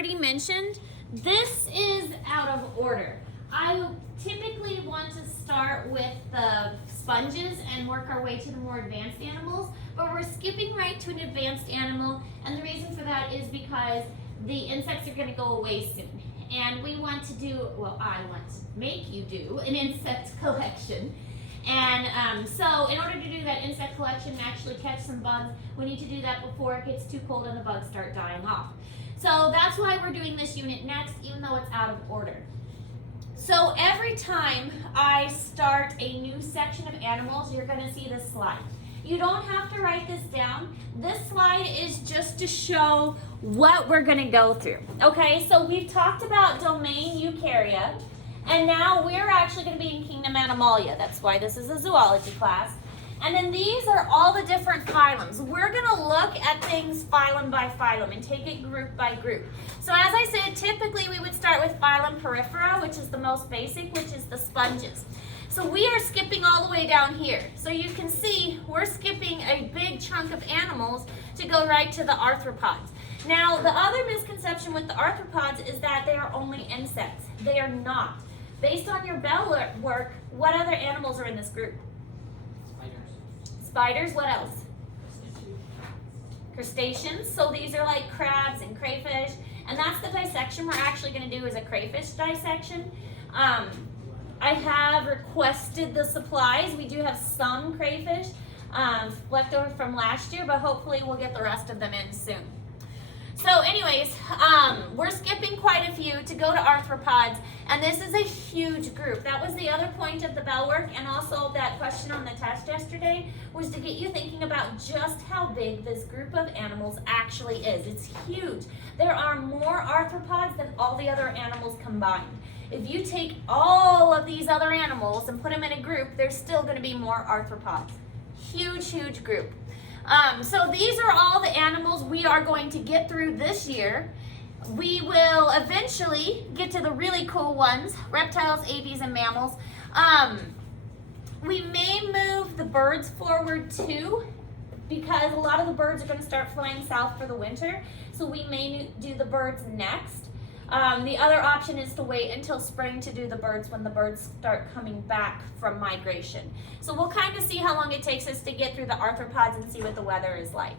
already mentioned, this is out of order. I typically want to start with the sponges and work our way to the more advanced animals, but we're skipping right to an advanced animal, and the reason for that is because the insects are going to go away soon. And we want to do, well, I want to make you do an insect collection. And so in order to do that insect collection and actually catch some bugs, we need to do that before it gets too cold and the bugs start dying off. So that's why we're doing this unit next, even though it's out of order. So every time I start a new section of animals, you're going to see this slide. You don't have to write this down. This slide is just to show what we're going to go through. Okay, so we've talked about domain Eukarya, and now we're actually going to be in Kingdom Animalia. That's why this is a zoology class. And then these are all the different phylums. We're going to look at things phylum by phylum and take it group by group. So as I said, typically we would start with phylum Porifera, which is the most basic, which is the sponges. So we are skipping all the way down here. So you can see we're skipping a big chunk of animals to go right to the arthropods. Now, the other misconception with the arthropods is that they are only insects. They are not. Based on your bell work, what other animals are in this group? Spiders, what else? Crustaceans. So these are like crabs and crayfish. And that's the dissection we're actually going to do is a crayfish dissection. I have requested the supplies. We do have some crayfish left over from last year, but hopefully we'll get the rest of them in soon. So anyways, we're skipping quite a few to go to arthropods, and this is a huge group. That was the other point of the bell work, and also that question on the test yesterday was to get you thinking about just how big this group of animals actually is. It's huge. There are more arthropods than all the other animals combined. If you take all of these other animals and put them in a group, there's still going to be more arthropods. Huge, huge group. So these are all the animals we are going to get through this year. We will eventually get to the really cool ones, reptiles, aves, and mammals. We may move the birds forward too, because a lot of the birds are going to start flying south for the winter. So we may do the birds next. The other option is to wait until spring to do the birds when the birds start coming back from migration. So we'll kind of see how long it takes us to get through the arthropods and see what the weather is like.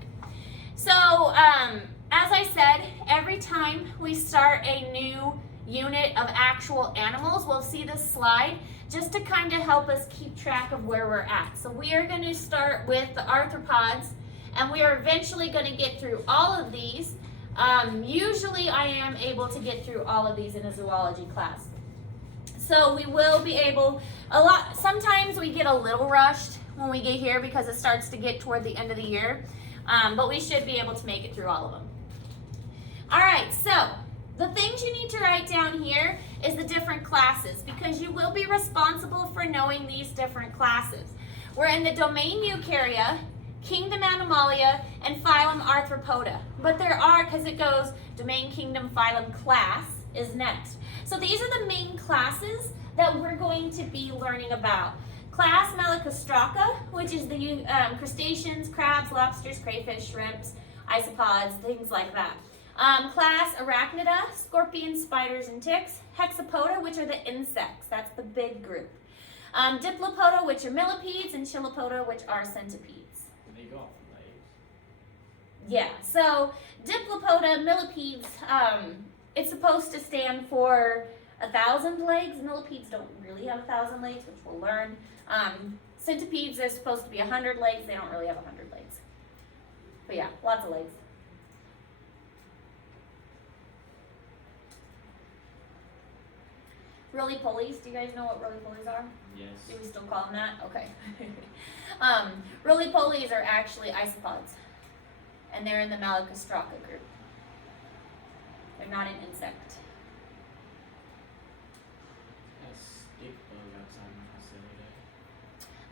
So as I said, every time we start a new unit of actual animals, we'll see this slide just to kind of help us keep track of where we're at. So we are going to start with the arthropods, and we are eventually going to get through all of these. Usually I am able to get through all of these in a zoology class. So we will be able, sometimes we get a little rushed when we get here because it starts to get toward the end of the year, but we should be able to make it through all of them. All right, so the things you need to write down here is the different classes, because you will be responsible for knowing these different classes. We're in the domain Eukarya, Kingdom Animalia, and phylum Arthropoda. But there are, because it goes domain, kingdom, phylum, class is next. So these are the main classes that we're going to be learning about. Class Malacostraca, which is the crustaceans, crabs, lobsters, crayfish, shrimps, isopods, things like that. Class Arachnida, scorpions, spiders, and ticks. Hexapoda, which are the insects. That's the big group. Diplopoda, which are millipedes, and Chilopoda, which are centipedes. They go off legs. Yeah, so Diplopoda, millipedes, it's supposed to stand for 1,000 legs. Millipedes don't really have 1,000 legs, which we'll learn. Centipedes are supposed to be 100 legs. They don't really have 100 legs. But yeah, lots of legs. Roly-polies, do you guys know what roly-polies are? Yes. Do we still call them that? Okay. Roly-polies are actually isopods, and they're in the Malacostraca group. They're not an insect. A stick bug outside my house the other day.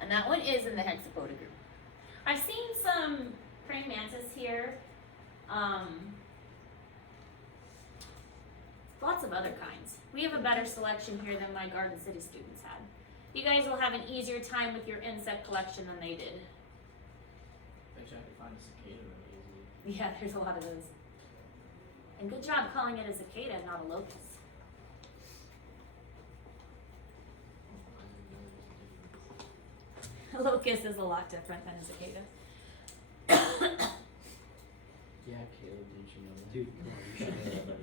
And that one is in the Hexapoda group. I've seen some praying mantis here. Lots of other kinds. We have a better selection here than my Garden City students had. You guys will have an easier time with your insect collection than they did. Bet you I could find a cicada really easy. Yeah, there's a lot of those. And good job calling it a cicada, not a locust. A locust is a lot different than a cicada. Yeah, Caleb, didn't you know that? Dude, come on, you should know that by now.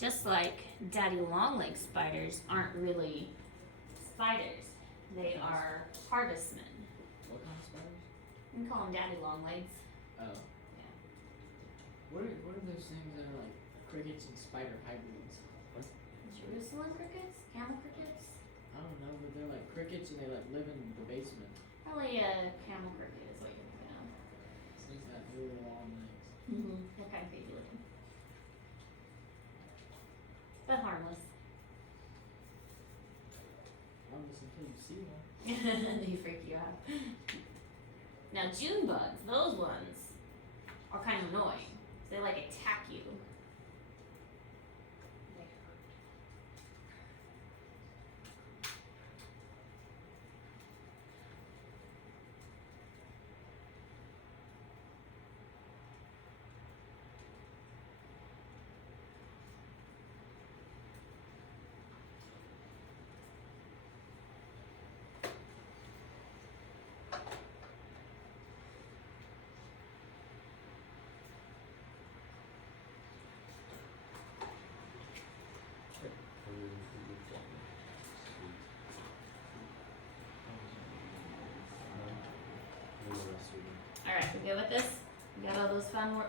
Just like daddy long-legged spiders aren't really spiders. They are harvestmen. What kind of spiders? You can call them daddy long-legs. Oh. Yeah. What are those things that are like crickets and spider hybrids? Jerusalem crickets? Camel crickets? I don't know, but they're like crickets and they like live in the basement. Probably a camel cricket is what you're thinking of. Things that have really long legs. Mm-hmm. They're kind of crazy looking. But harmless. Harmless until you see one. They freak you out. Now June bugs, those ones are kind of annoying. They like attack you. They hurt. All right, we good with this? We got all those fun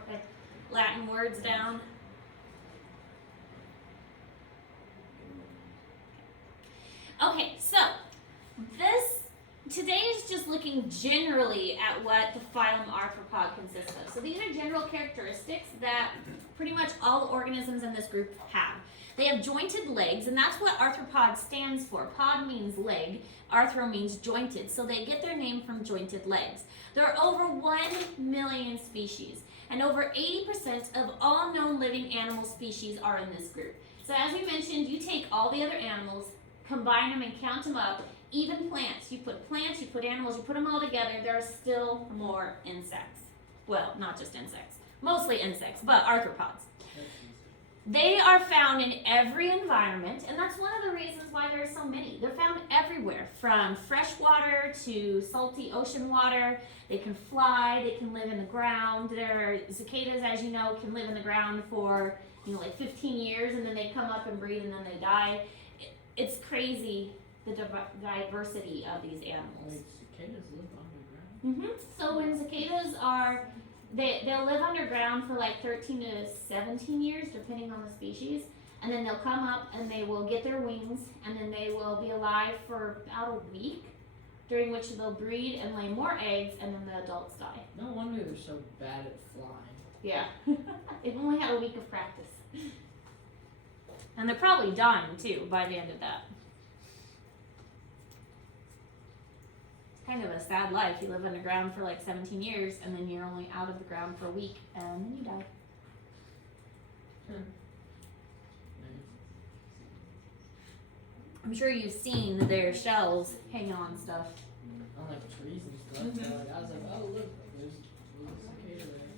Latin words down. Okay, so today is just looking generally at what the phylum Arthropod consists of. So these are general characteristics that pretty much all organisms in this group have. They have jointed legs, and that's what arthropod stands for. Pod means leg, arthro means jointed, so they get their name from jointed legs. There are over 1 million species, and over 80% of all known living animal species are in this group. So as we mentioned, you take all the other animals, combine them and count them up, even plants. You put animals, you put them all together, there are still more insects. Well, not just insects, mostly insects, but arthropods. They are found in every environment, and that's one of the reasons why there are so many. They're found everywhere, from fresh water to salty ocean water. They can fly, they can live in the ground. Cicadas, as you know, can live in the ground for like 15 years, and then they come up and breathe, and then they die. It's crazy, the diversity of these animals. Like cicadas live underground? So when cicadas they'll live underground for like 13 to 17 years, depending on the species. And then they'll come up and they will get their wings, and then they will be alive for about a week, during which they'll breed and lay more eggs, and then the adults die. No wonder they're so bad at flying. Yeah. They've only had a week of practice. And they're probably dying too by the end of that. It's kind of a sad life. You live underground for like 17 years, and then you're only out of the ground for a week, and then you die. I'm sure you've seen their shells hanging on stuff. On like trees and stuff. Like, I was like, oh look, there's a cicada there.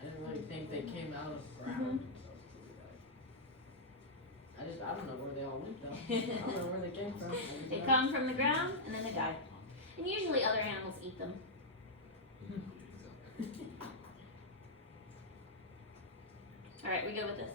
I didn't really think they came out of the ground. I don't know where they all went though. I don't know where they came from. They come from the ground and then they die. And usually other animals eat them. Alright, we go with this.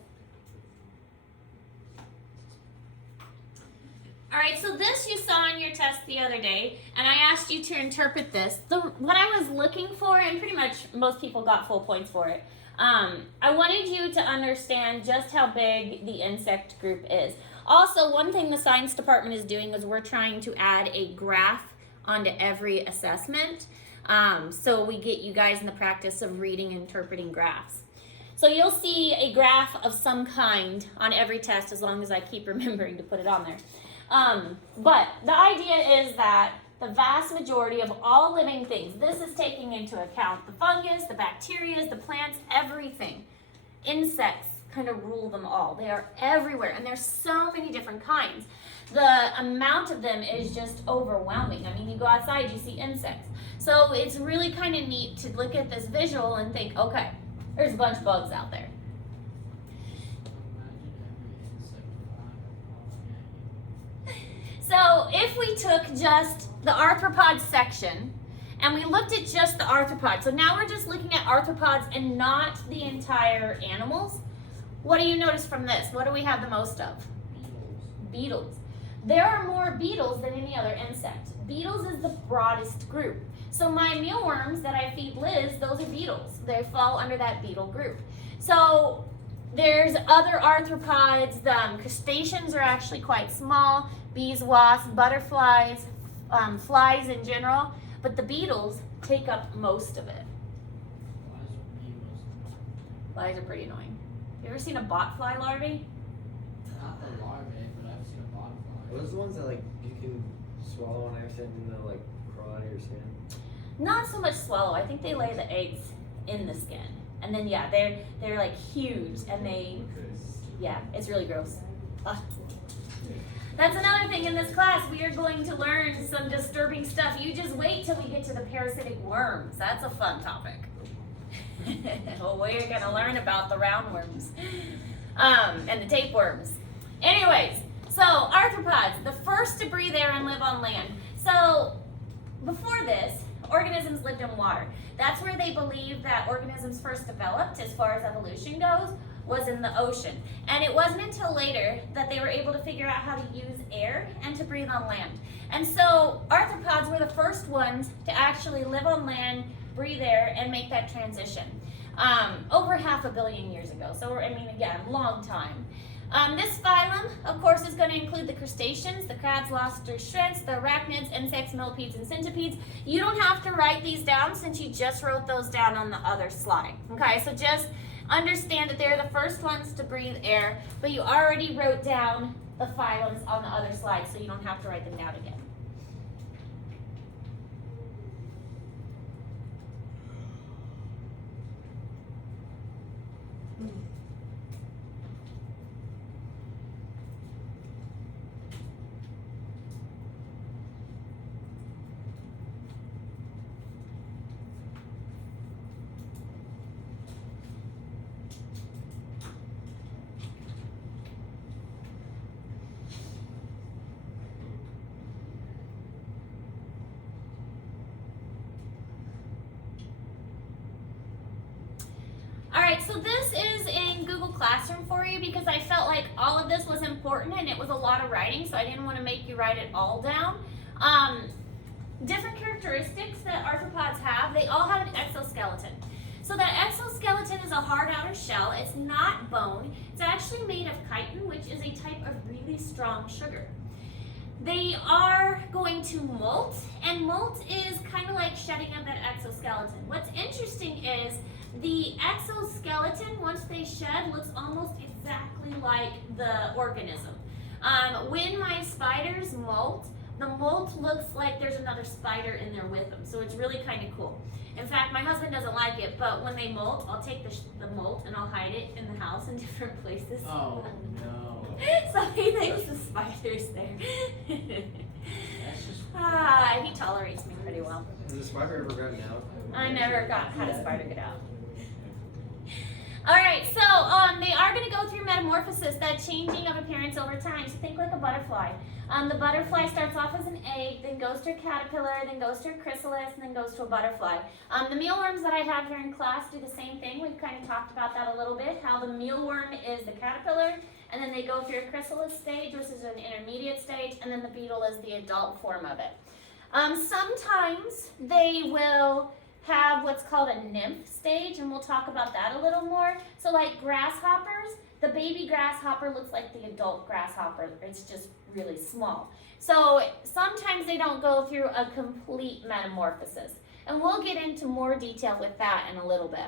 Alright, so this you saw in your test the other day, and I asked you to interpret this. What I was looking for, and pretty much most people got full points for it, I wanted you to understand just how big the insect group is. Also, one thing the science department is doing is we're trying to add a graph onto every assessment, so we get you guys in the practice of reading and interpreting graphs. So you'll see a graph of some kind on every test, as long as I keep remembering to put it on there. But the idea is that the vast majority of all living things, this is taking into account the fungus, the bacteria, the plants, everything. Insects kind of rule them all. They are everywhere, and there's so many different kinds. the amount of them is just overwhelming. I mean, you go outside, you see insects. So it's really kind of neat to look at this visual and think, okay, there's a bunch of bugs out there. So if we took just the arthropods section and we looked at just the arthropods, so now we're just looking at arthropods and not the entire animals, what do you notice from this? What do we have the most of? Beetles. There are more beetles than any other insect. Beetles is the broadest group. So my mealworms that I feed Liz, those are beetles. They fall under that beetle group. So there's other arthropods. The crustaceans are actually quite small. Bees, wasps, butterflies, flies in general. But the beetles take up most of it. Flies are pretty annoying. You ever seen a botfly larvae? Not the larvae, but I've seen a botfly. Are those the ones that like you can swallow on accident and they'll like crawl out of your skin? Not so much swallow. I think they lay the eggs in the skin. And then yeah, they're like huge and they it's really gross. Ugh. That's another thing in this class. We are going to learn some disturbing stuff. You just wait till we get to the parasitic worms. That's a fun topic. Well, we're gonna learn about the roundworms and the tapeworms. Anyways, so arthropods, the first to breathe air and live on land. So before this, organisms lived in water. That's where they believe that organisms first developed as far as evolution goes, was in the ocean. And it wasn't until later that they were able to figure out how to use air and to breathe on land. And so arthropods were the first ones to actually live on land, breathe air, and make that transition. Over 500 million years ago. So, I mean, again, long time. This phylum, of course, is going to include the crustaceans, the crabs, lobsters, shreds, the arachnids, insects, millipedes, and centipedes. You don't have to write these down since you just wrote those down on the other slide. Okay, so just understand that they're the first ones to breathe air, but you already wrote down the phylums on the other slide, so you don't have to write them down again. Alright, so this is in Google Classroom for you because I felt like all of this was important and it was a lot of writing, so I didn't want to make you write it all down. Different characteristics that arthropods have, they all have an exoskeleton. So that exoskeleton is a hard outer shell. It's not bone. It's actually made of chitin, which is a type of really strong sugar. They are going to molt, and molt is kind of like shedding of that exoskeleton. What's interesting is the exoskeleton, once they shed, looks almost exactly like the organism. When my spiders molt, the molt looks like there's another spider in there with them, so it's really kind of cool. In fact, my husband doesn't like it, but when they molt, I'll take the molt and I'll hide it in the house in different places. Oh no. So he thinks the spider's there. That's just He tolerates me pretty well. Has the spider ever gotten out? I never had a spider get out. Alright, so they are going to go through metamorphosis, that changing of appearance over time. So think like a butterfly. The butterfly starts off as an egg, then goes to a caterpillar, then goes to a chrysalis, and then goes to a butterfly. The mealworms that I have here in class do the same thing. We've kind of talked about that a little bit, how the mealworm is the caterpillar, and then they go through a chrysalis stage, which is an intermediate stage, and then the beetle is the adult form of it. Sometimes they will have what's called a nymph stage, and we'll talk about that a little more. So like grasshoppers, the baby grasshopper looks like the adult grasshopper. It's just really small. So sometimes they don't go through a complete metamorphosis. And we'll get into more detail with that in a little bit.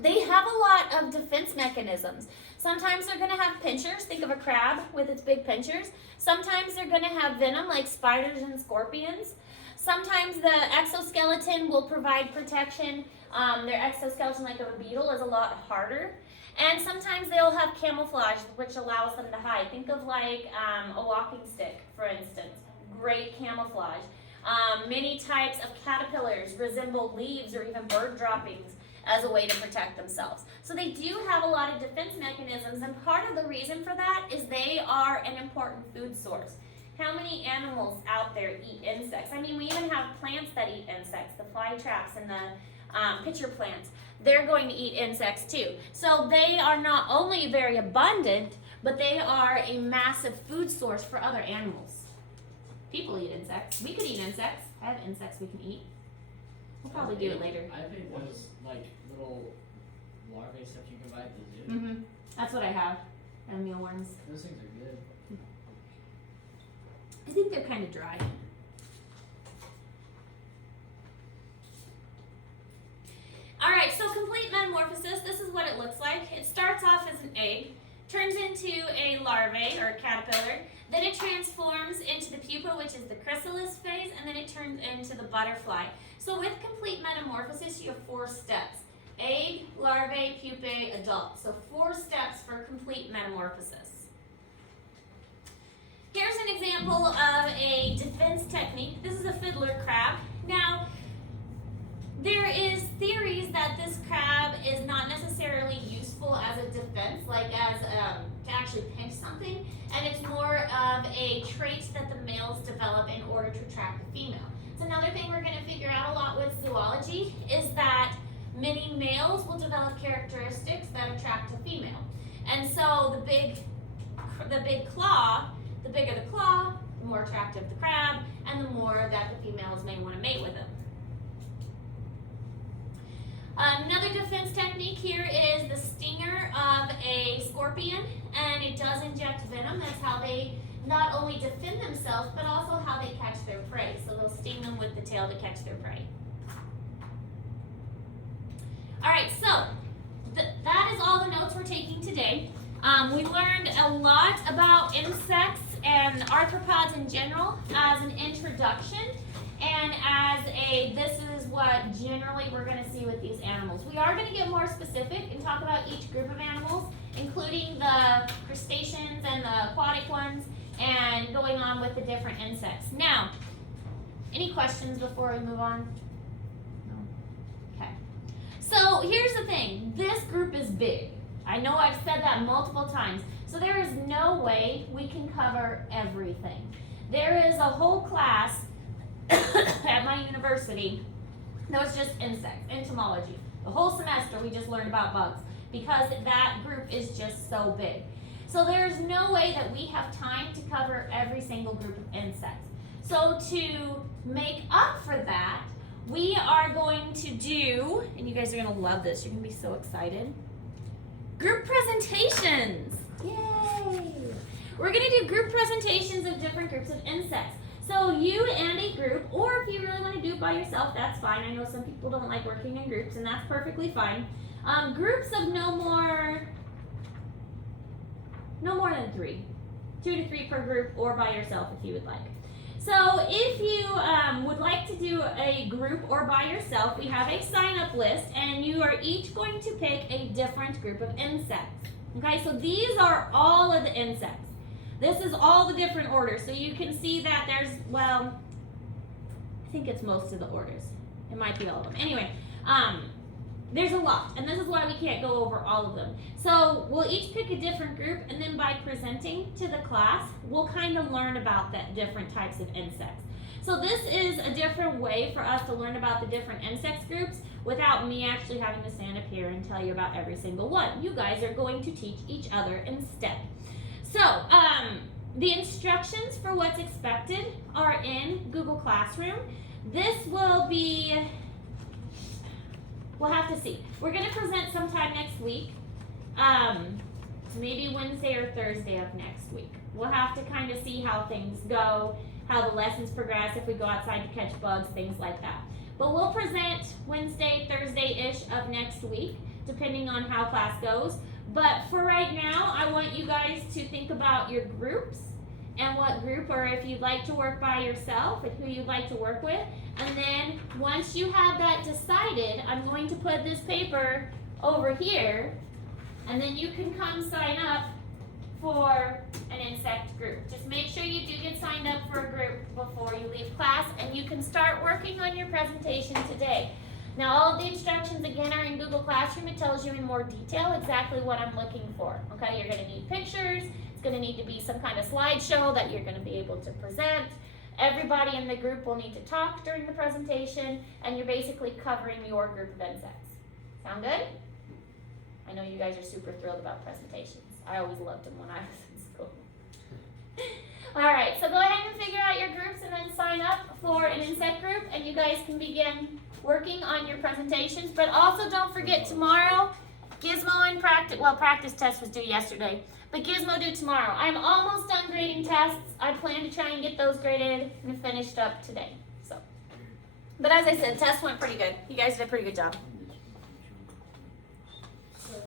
They have a lot of defense mechanisms. Sometimes they're going to have pinchers. Think of a crab with its big pinchers. Sometimes they're going to have venom like spiders and scorpions. Sometimes the exoskeleton will provide protection. Their exoskeleton, like of a beetle, is a lot harder. And sometimes they'll have camouflage, which allows them to hide. Think of like a walking stick, for instance. Great camouflage. Many types of caterpillars resemble leaves or even bird droppings as a way to protect themselves. So they do have a lot of defense mechanisms, and part of the reason for that is they are an important food source. How many animals out there eat insects? I mean, we even have plants that eat insects, the fly traps and the pitcher plants. They're going to eat insects too. So they are not only very abundant, but they are a massive food source for other animals. People eat insects. We could eat insects. I have insects we can eat. We'll probably do it later. I think those like little larvae stuff you can buy at the zoo. That's what I have. And mealworms. Those things are good. I think they're kind of dry. Alright, so complete metamorphosis, this is what it looks like. It starts off as an egg, turns into a larvae or a caterpillar, then it transforms into the pupa, which is the chrysalis phase, and then it turns into the butterfly. So with complete metamorphosis, you have 4 steps. Egg, larvae, pupae, adult. So 4 steps for complete metamorphosis. Here's an example of a defense technique. This is a fiddler crab. Now, there is theories that this crab is not necessarily useful as a defense, like as to actually pinch something, and it's more of a trait that the males develop in order to attract the female. So another thing we're going to figure out a lot with zoology is that many males will develop characteristics that attract a female. And so the big claw, the bigger the claw, the more attractive the crab, and the more that the females may want to mate with them. Another defense technique here is the stinger of a scorpion, and it does inject venom. That's how they not only defend themselves, but also how they catch their prey. So they'll sting them with the tail to catch their prey. Alright, so that is all the notes we're taking today. We learned a lot about insects and arthropods in general as an introduction, and as this is what generally we're going to see with these animals. We are going to get more specific and talk about each group of animals, including the crustaceans and the aquatic ones, and going on with the different insects. Now, any questions before we move on? No? Okay. So here's the thing. This group is big. I know I've said that multiple times. So there is no way we can cover everything. There is a whole class at my university that was just insects, entomology. The whole semester we just learned about bugs because that group is just so big. So there's no way that we have time to cover every single group of insects. So to make up for that, we are going to do, and you guys are going to love this, you're going to be so excited, group presentations. Yay! We're going to do group presentations of different groups of insects. So you and a group, or if you really want to do it by yourself, that's fine. I know some people don't like working in groups, and that's perfectly fine. Groups of no more than 3. 2 to 3 per group, or by yourself if you would like. So if you would like to do a group or by yourself, we have a sign-up list, and you are each going to pick a different group of insects. Okay, so these are all of the insects. This is all the different orders. So you can see that there's, well, I think it's most of the orders. It might be all of them. Anyway, there's a lot, and this is why we can't go over all of them. So we'll each pick a different group, and then by presenting to the class, we'll kind of learn about that different types of insects. So this is a different way for us to learn about the different insects groups without me actually having to stand up here and tell you about every single one. You guys are going to teach each other instead. So, the instructions for what's expected are in Google Classroom. This will be, we'll have to see. We're going to present sometime next week, maybe Wednesday or Thursday of next week. We'll have to kind of see how things go, how the lessons progress, if we go outside to catch bugs, things like that. But we'll present Wednesday, Thursday-ish of next week, depending on how class goes. But for right now, I want you guys to think about your groups and what group, or if you'd like to work by yourself and who you'd like to work with. And then once you have that decided, I'm going to put this paper over here And then you can come sign up for an insect group. Just make sure you do get signed up for a group before you leave class, and you can start working on your presentation today. Now, all of the instructions again are in Google Classroom. It tells you in more detail exactly what I'm looking for. Okay, you're gonna need pictures. It's gonna need to be some kind of slideshow that you're gonna be able to present. Everybody in the group will need to talk during the presentation, and you're basically covering your group of insects. Sound good? I know you guys are super thrilled about presentations. I always loved them when I was in school. All right, so go ahead and figure out your groups and then sign up for an insect group, and you guys can begin working on your presentations. But also don't forget tomorrow, Gizmo and practice test was due yesterday, but Gizmo due tomorrow. I'm almost done grading tests. I plan to try and get those graded and finished up today. So, but as I said, tests went pretty good. You guys did a pretty good job.